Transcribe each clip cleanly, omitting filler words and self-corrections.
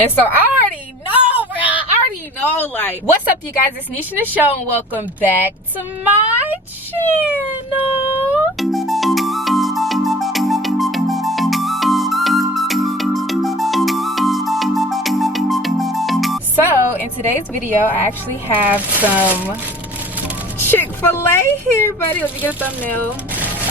And so I already know, bro. I already know, like, what's up, you guys? It's Nesha Nichelle, and welcome back to my channel. So in today's video, I actually have some Chick-fil-A here, buddy. Let me get a thumbnail.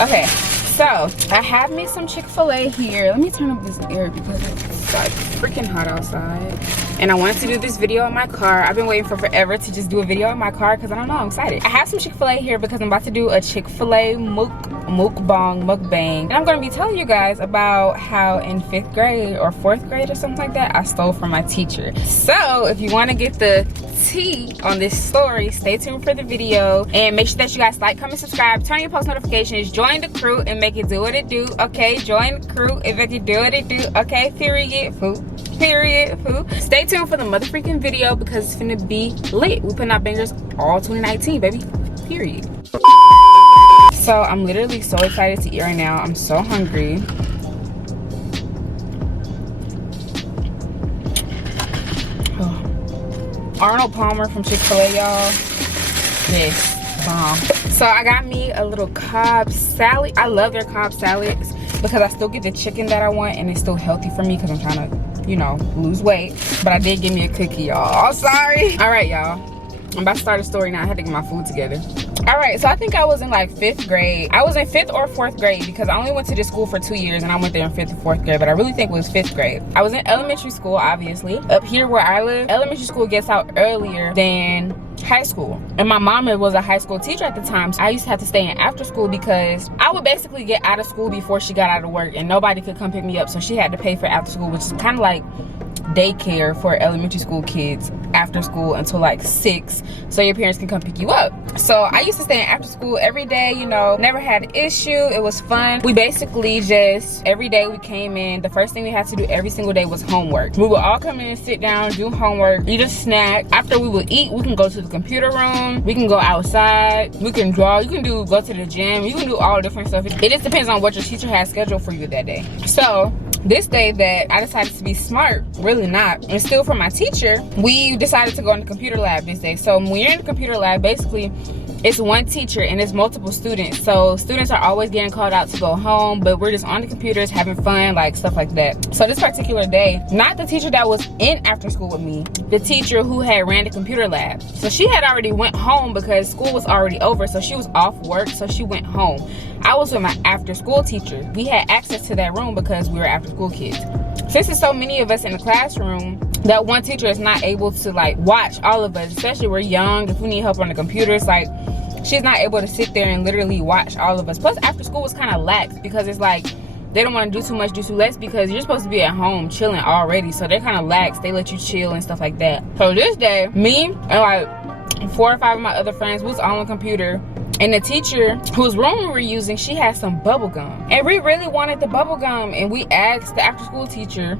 Okay, so I have me some Chick-fil-A here. Let me turn up this air because it's like freaking hot outside. And I wanted to do this video in my car. I've been waiting for forever to just do a video in my car because I don't know, I'm excited. I have some Chick-fil-A here because I'm about to do a Chick-fil-A mukbang. And I'm gonna be telling you guys about how in 5th grade or 4th grade or something like that, I stole from my teacher. So if you wanna get the tea on this story, stay tuned for the video. And make sure that you guys like, comment, subscribe, turn on your post notifications, join the crew and make it do what it do, okay? Join the crew and make it do what it do, okay? Period, foo. Period, foo. Stay tuned for the motherfucking video because it's finna be lit. We putting out bangers all 2019, baby. Period. So I'm literally so excited to eat right now. I'm so hungry. Oh. Arnold Palmer from Chick-fil-A, y'all. Yes, bomb. So I got me a little Cobb salad. I love their Cobb salads because I still get the chicken that I want and it's still healthy for me because I'm trying to, you know, lose weight. But I did give me a cookie, y'all. Sorry. All right, y'all. I'm about to start a story now. I had to get my food together. All right, so I think I was in like 5th grade. I was in 5th or 4th grade because I only went to this school for 2 years and I went there in 5th or 4th grade, but I really think it was 5th grade. I was in elementary school, obviously. Up here where I live, elementary school gets out earlier than high school. And my mama was a high school teacher at the time, so I used to have to stay in after school because I would basically get out of school before she got out of work and nobody could come pick me up, so she had to pay for after school, which is kind of like daycare for elementary school kids after school until like 6 so your parents can come pick you up. So I used to stay in after school every day, you know, never had an issue. It was fun. We basically just every day we came in, the first thing we had to do every single day was homework. We would all come in and sit down, do homework, eat a snack. After we would eat, we can go to the computer room, we can go outside, we can draw, you can go to the gym, you can do all different stuff. It just depends on what your teacher has scheduled for you that day. So this day that I decided to be smart, really not, and steal from my teacher, we decided to go in the computer lab this day. So when you're in the computer lab, basically it's one teacher and it's multiple students. So students are always getting called out to go home, but we're just on the computers having fun, like stuff like that. So this particular day, not the teacher that was in after school with me, the teacher who had ran the computer lab. So she had already went home because school was already over, so she was off work, so she went home. I was with my after school teacher. We had access to that room because we were after school kids. Since there's so many of us in the classroom, that one teacher is not able to like watch all of us, especially we're young. If we need help on the computers, like she's not able to sit there and literally watch all of us. Plus after school was kind of lax because it's like they don't want to do too much, do too less, because you're supposed to be at home chilling already, so they're kind of lax. They let you chill and stuff like that. So this day, me and like 4 or 5 of my other friends was on the computer, and the teacher whose room we were using, she had some bubble gum, and we really wanted the bubble gum, and we asked the after school teacher,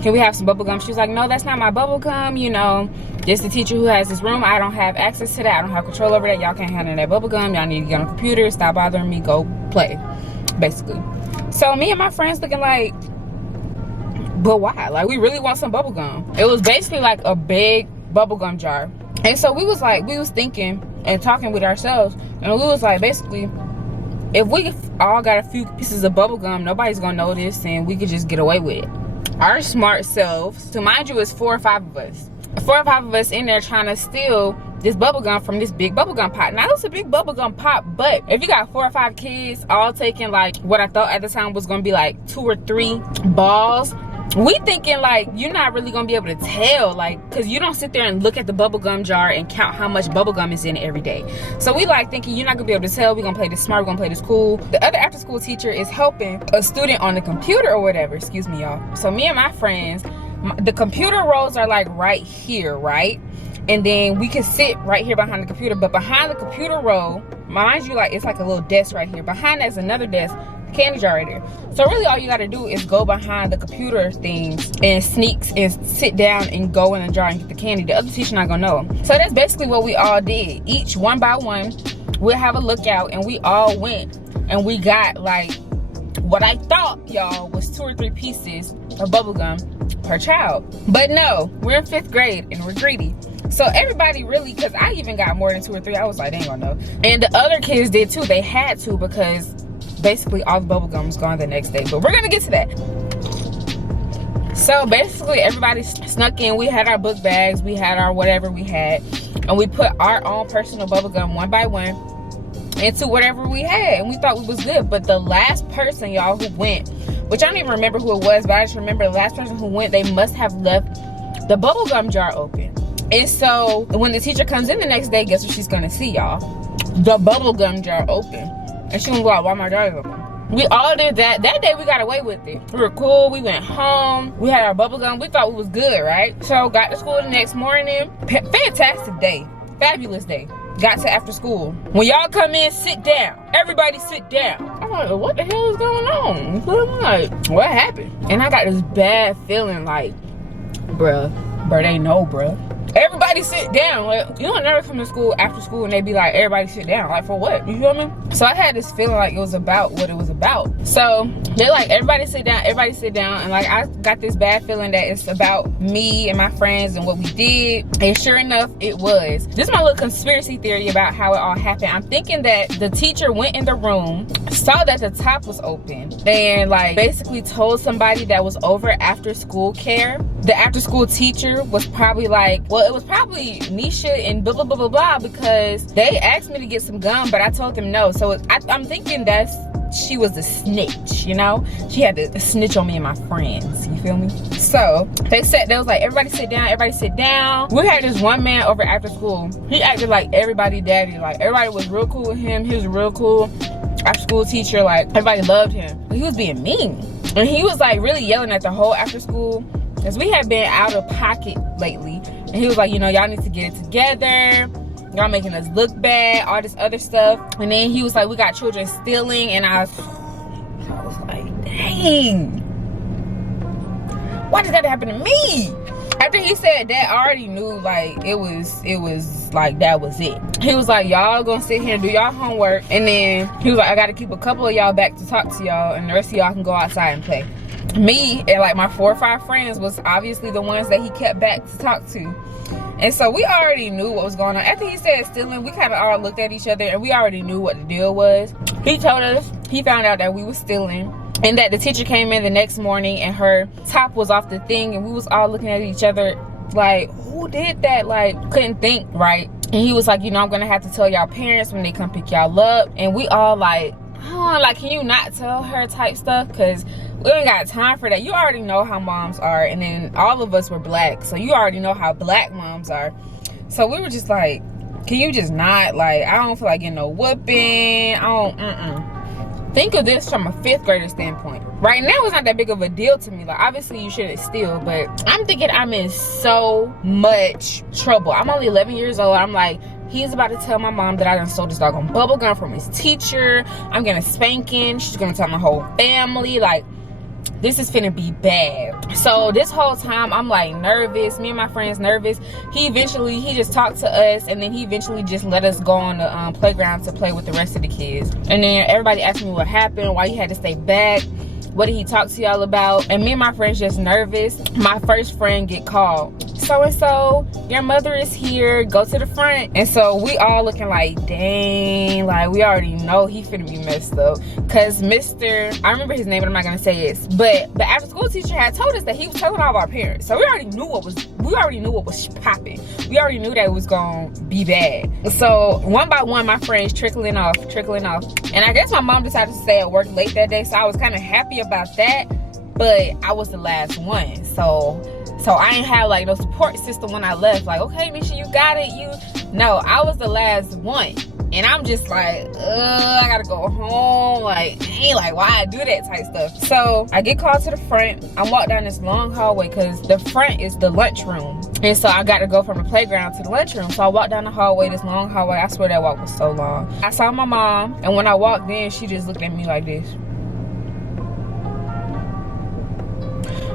can we have some bubble gum? She was like, no, that's not my bubble gum, you know, just the teacher who has this room. I don't have access to that. I don't have control over that. Y'all can't handle that bubble gum. Y'all need to get on the computer, stop bothering me, go play, basically. So me and my friends looking like, but why? Like, we really want some bubble gum. It was basically like a big bubble gum jar. And so we was like, we was thinking and talking with ourselves, and we was like, basically, if we all got a few pieces of bubble gum, nobody's gonna notice and we could just get away with it. Our smart selves, so mind you, it's 4 or 5 of us. 4 or 5 of us in there trying to steal this bubble gum from this big bubble gum pot. Now, it was a big bubble gum pot, but if you got 4 or 5 kids all taking like what I thought at the time was gonna be like 2 or 3 balls, we thinking like you're not really gonna be able to tell, like, because you don't sit there and look at the bubble gum jar and count how much bubble gum is in it every day. So we like thinking you're not gonna be able to tell. We're gonna play this smart, we're gonna play this cool. The other after school teacher is helping a student on the computer or whatever, excuse me, y'all. So me and my friends, the computer rows are like right here, right? And then we can sit right here behind the computer, but behind the computer row, mind you, like it's like a little desk right here. Behind that's another desk, candy jar right there. So really all you gotta do is go behind the computer things and sneaks and sit down and go in the jar and get the candy. The other teacher not gonna know. So that's basically what we all did. Each one by one, we'll have a lookout, and we all went and we got like what I thought, y'all, was 2 or 3 pieces of bubble gum. per child. But no, we're in 5th grade and we're greedy. So everybody really, because I even got more than 2 or 3, I was like, they ain't gonna know. And the other kids did too. They had to, because basically all the bubble gum was gone the next day. But we're gonna get to that. So basically everybody snuck in. We had our book bags, we had our whatever we had, and we put our own personal bubble gum one by one into whatever we had, and we thought we was good. But the last person, y'all, who went, which I don't even remember who it was, but I just remember the last person who went, they must have left the bubble gum jar open. And so when the teacher comes in the next day, guess what she's gonna see, y'all? The bubble gum jar open. And she gonna go out, why my jar is open? We all did that. That day we got away with it. We were cool, we went home, we had our bubble gum, we thought we was good, right? So got to school the next morning. Fantastic day, fabulous day. Got to after school. When y'all come in, sit down. Everybody sit down. I'm like, what the hell is going on? I'm like, what happened? And I got this bad feeling like, bruh, they know, bruh. Everybody sit down. Like, you don't never come to school after school and they be like, everybody sit down. Like, for what? You feel me? So I had this feeling like it was about what it was about. So they're like, everybody sit down, everybody sit down. And like, I got this bad feeling that it's about me and my friends and what we did. And sure enough, it was. This is my little conspiracy theory about how it all happened. I'm thinking that the teacher went in the room, saw that the top was open, and like basically told somebody that was over after school care. The after school teacher was probably like, well, it was probably Nesha and blah, blah, blah, blah, blah, because they asked me to get some gum, but I told them no. So I'm thinking she was a snitch, you know? She had to snitch on me and my friends, you feel me? So they was like, everybody sit down, everybody sit down. We had this one man over after school. He acted like everybody daddy. Like everybody was real cool with him. He was real cool after school teacher. Like everybody loved him. But he was being mean. And he was like really yelling at the whole after school, because we had been out of pocket lately. And he was like, you know, y'all need to get it together. Y'all making us look bad, all this other stuff. And then he was like, we got children stealing. And I was like, dang. Why did that happen to me? After he said that, I already knew like it was like that was it. He was like, y'all gonna sit here and do y'all homework. And then he was like, I gotta keep a couple of y'all back to talk to y'all, and the rest of y'all can go outside and play. Me and like my 4 or 5 friends was obviously the ones that he kept back to talk to. And so we already knew what was going on. After he said stealing, we kind of all looked at each other and we already knew what the deal was. He told us he found out that we were stealing, and that the teacher came in the next morning and her top was off the thing, and we was all looking at each other like, who did that? Like, couldn't think right. And he was like, you know, I'm gonna have to tell y'all parents when they come pick y'all up. And we all like, oh, like, can you not tell her type stuff? Because we ain't got time for that. You already know how moms are. And then all of us were black, so you already know how black moms are. So we were just like, can you just not? Like, I don't feel like getting no whooping. I don't, Think of this from a 5th grader standpoint. Right now, it's not that big of a deal to me. Like, obviously, you shouldn't steal, but I'm thinking I'm in so much trouble. I'm only 11 years old. I'm like, he's about to tell my mom that I done stole this doggone bubble gum from his teacher. I'm gonna spanking. She's gonna tell my whole family. Like, this is finna be bad. So this whole time I'm like nervous. Me and my friends nervous. He just talked to us, and then he eventually just let us go on the playground to play with the rest of the kids. And then everybody asked me what happened, why you had to stay back, what did he talk to y'all about? And me and my friends just nervous. My first friend get called. So-and-so, your mother is here, go to the front. And so we all looking like, dang, like we already know he finna be messed up. Cause I remember his name, but I'm not gonna say it. But the after school teacher had told us that he was telling all of our parents. So we already knew what was popping. We already knew that it was gonna be bad. So one by one, my friends trickling off. And I guess my mom decided to stay at work late that day. So I was kind of happy about that, but I was the last one. So I ain't have like no support system when I left. Like, okay, Nisha, you got it. No, I was the last one. And I'm just like, I gotta go home. Like, dang, like why I do that type stuff. So I get called to the front. I walk down this long hallway because the front is the lunchroom. And so I got to go from the playground to the lunchroom. So I walked down the hallway, this long hallway. I swear that walk was so long. I saw my mom, and when I walked in, she just looked at me like this.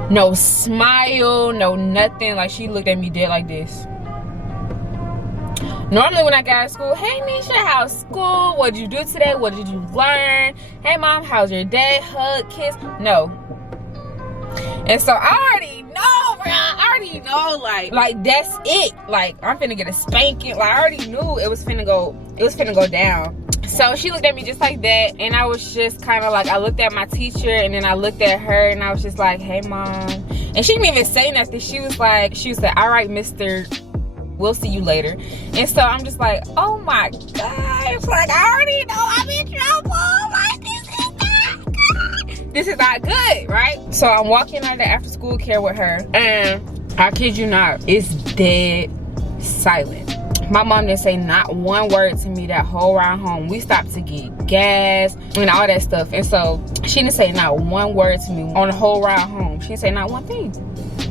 No smile, no nothing. Like, she looked at me dead like this. Normally when I got out of school, hey Nisha, how's school? What did you do today? What did you learn? Hey mom, how's your day? Hug, kiss. No. And so I already know, bro. I already know, like that's it. Like, I'm finna get a spanking. Like, I already knew it was finna go down. So she looked at me just like that, and I was just kind of like, I looked at my teacher, and then I looked at her, and I was just like, hey, Mom. And she didn't even say nothing. She was like, all right, Mr. We'll see you later. And so I'm just like, oh my gosh, like, I already know I'm in trouble. Like, this is not good, right? So I'm walking out of the after school care with her, and I kid you not, it's dead silent. My mom didn't say not one word to me that whole ride home. We stopped to get gas and all that stuff. And so she didn't say not one word to me on the whole ride home. She didn't say not one thing.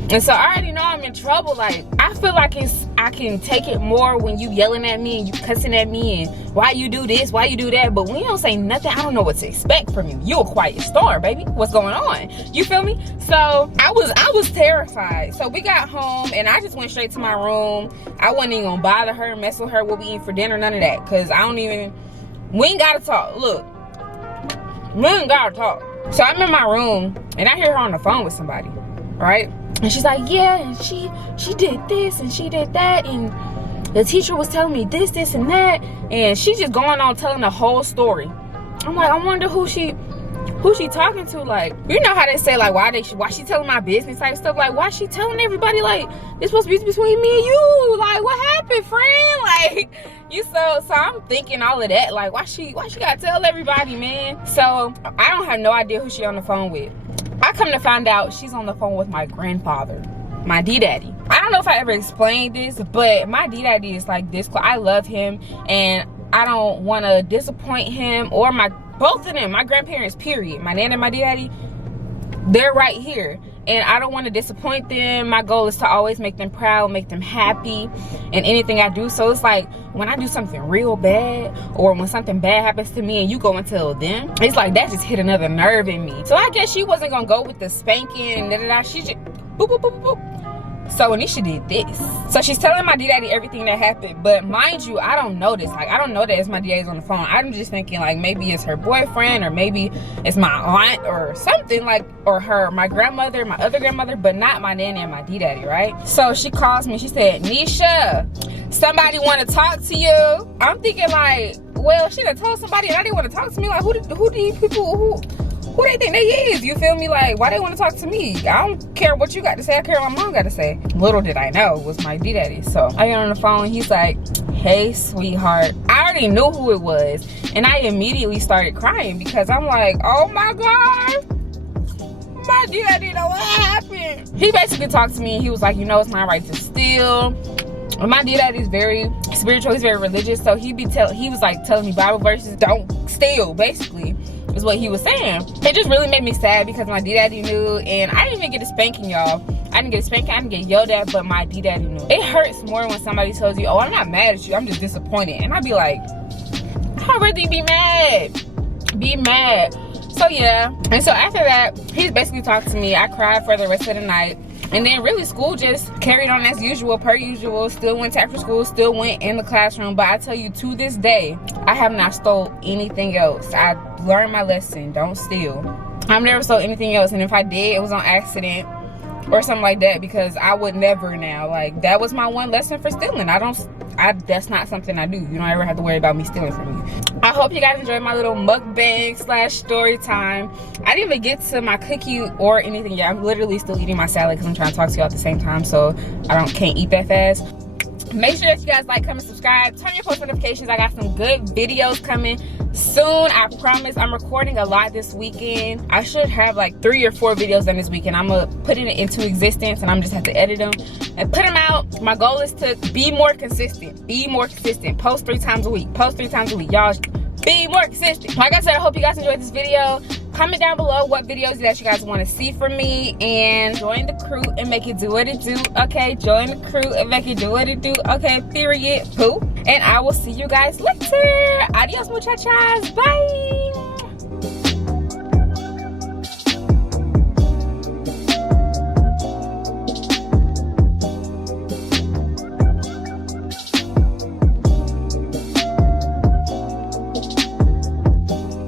And so I already know I'm in trouble. Like, I feel like I can take it more when you yelling at me and you cussing at me and why you do this, why you do that. But when you don't say nothing, I don't know what to expect from you. You a quiet storm, baby. What's going on? You feel me? So I was terrified. So we got home and I just went straight to my room. I wasn't even gonna bother her, mess with her, what we eating for dinner, none of that. Cause we ain't gotta talk. Look, we ain't gotta talk. So I'm in my room and I hear her on the phone with somebody, right? And she's like, yeah, and she did this and she did that, and the teacher was telling me this and that, and she's just going on telling the whole story. I'm like, I wonder who she talking to. Like, you know how they say, like, why she telling my business type stuff? Like, why she telling everybody, like, this supposed to be between me and you? Like, what happened, friend? Like, so I'm thinking all of that. Like, why she gotta tell everybody, man? So I don't have no idea who she on the phone with. I come to find out she's on the phone with my grandfather, my D-Daddy. I don't know if I ever explained this, but my D-Daddy is like this. I love him, and I don't want to disappoint him or both of them, my grandparents, period. My Nana and my D-Daddy, they're right here. And I don't want to disappoint them. My goal is to always make them proud, make them happy in anything I do. So it's like, when I do something real bad, or when something bad happens to me and you go and tell them, it's like that just hit another nerve in me. So I guess she wasn't gonna go with the spanking and da-da-da. She just boop, boop, boop, boop. So Anisha did this. So she's telling my D-Daddy everything that happened. But mind you, I don't know this. Like, I don't know that it's my D-Daddy's on the phone. I'm just thinking, like, maybe it's her boyfriend, or maybe it's my aunt or something, like, or my grandmother, my other grandmother, but not my nanny and my D-Daddy, right? So she calls me. She said, Nisha, somebody want to talk to you. I'm thinking, like, well, she done told somebody and I didn't want to talk to me. Like, who these people, who they think they is? You feel me? Like, why they want to talk to me? I don't care what you got to say. I care what my mom got to say. Little did I know it was my D-Daddy. So I get on the phone. He's like, hey, sweetheart. I already knew who it was. And I immediately started crying because I'm like, oh my God. My D-Daddy know what happened. He basically talked to me and he was like, you know, it's my right to steal. And my D-Daddy is very spiritual. He's very religious. So he was like telling me Bible verses, don't steal, basically. Is what he was saying. It just really made me sad because my D-Daddy knew, and I didn't even get a spanking, y'all. I didn't get a spanking, I didn't get yelled at, but my D-Daddy knew. It hurts more when somebody tells you, oh, I'm not mad at you, I'm just disappointed. And I'd be like, I'd rather be mad. Be mad. So yeah, and so after that, he's basically talked to me. I cried for the rest of the night. And then really school just carried on as usual, per usual. Still went to after school, still went in the classroom. But I tell you, to this day, I have not stole anything else. I learned my lesson, don't steal. I've never stole anything else. And if I did, it was on accident or something like that, because I would never now. Like, that was my one lesson for stealing. That's not something I do. You don't ever have to worry about me stealing from you. I hope you guys enjoyed my little mukbang / story time. I didn't even get to my cookie or anything yet. I'm literally still eating my salad because I'm trying to talk to you all at the same time, so I can't eat that fast. Make sure that you guys like, comment, subscribe, turn your post notifications. I got some good videos coming soon, I promise. I'm recording a lot this weekend. I should have like 3 or 4 videos done this weekend. I'm gonna put it into existence, and I'm just have to edit them and put them out. My goal is to be more consistent. Post 3 times a week. Y'all, be more consistent. Like I said, I hope you guys enjoyed this video. Comment down below what videos that you guys want to see from me, and join the crew and make it do what it do. Okay, join the crew and make it do what it do. Okay, period. Poo. And I will see you guys later. Adios, muchachas. Bye.